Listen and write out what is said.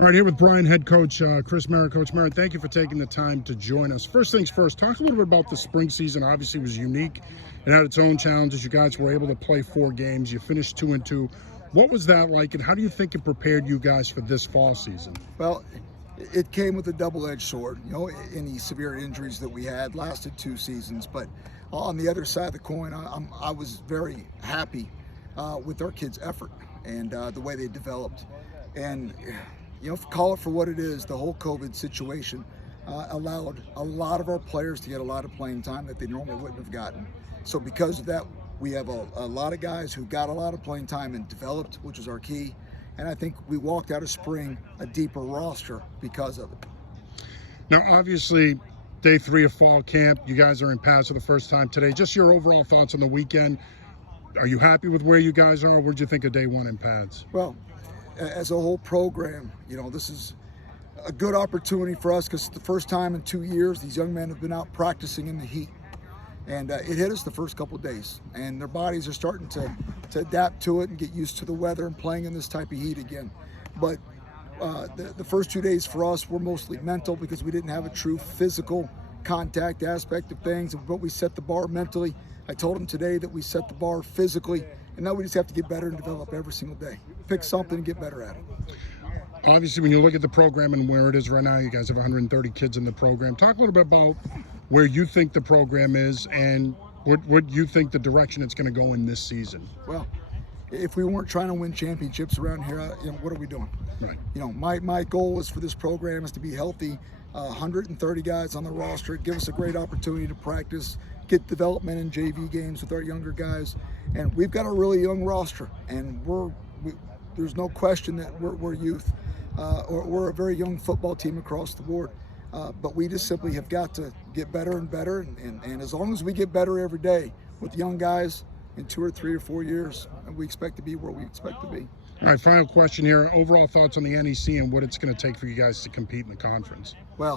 All right, here with Bryant head coach Chris Merritt. Coach Merritt, thank you for taking the time to join us. First things first, talk a little bit about the spring season. Obviously, it was unique. It had its own challenges. You guys were able to play 4 games. You finished 2-2. What was that like, and how do you think it prepared you guys for this fall season? Well, it came with a double-edged sword. Any severe injuries that we had lasted 2 seasons, but on the other side of the coin, I was very happy with our kids' effort and the way they developed. And call it for what it is, the whole COVID situation allowed a lot of our players to get a lot of playing time that they normally wouldn't have gotten. So because of that, we have a lot of guys who got a lot of playing time and developed, which is our key. And I think we walked out of spring a deeper roster because of it. Now, obviously, day 3 of fall camp, you guys are in pads for the first time today. Just your overall thoughts on the weekend. Are you happy with where you guys are? What did you think of day 1 in pads? Well, as a whole program, this is a good opportunity for us because it's the first time in 2 years these young men have been out practicing in the heat. And it hit us the first couple of days, and their bodies are starting to adapt to it and get used to the weather and playing in this type of heat again. But the first 2 days for us were mostly mental because we didn't have a true physical contact aspect of things, but we set the bar mentally. I told them today that we set the bar physically, and now we just have to get better and develop every single day. Pick something and get better at it. Obviously, when you look at the program and where it is right now, you guys have 130 kids in the program. Talk a little bit about where you think the program is and what you think the direction it's going to go in this season. Well, if we weren't trying to win championships around here, what are we doing? Right. My goal is for this program is to be healthy, 130 guys on the roster, give us a great opportunity to practice, get development in JV games with our younger guys, and we've got a really young roster, and there's no question that we're youth, or we're a very young football team across the board. But we just simply have got to get better and better, and as long as we get better every day with young guys, in 2 or 3 or 4 years, we expect to be where we expect to be. All right, final question here. Overall thoughts on the NEC and what it's going to take for you guys to compete in the conference? Well,